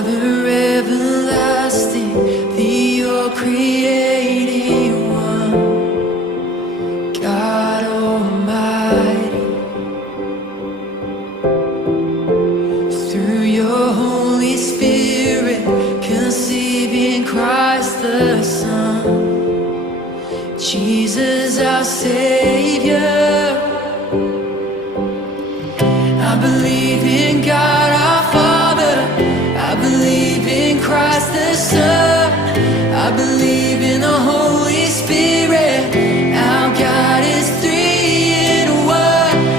Father everlasting, the all-creating one, God Almighty. Through your Holy Spirit, conceiving Christ the Son, Jesus our Savior. I believe in God,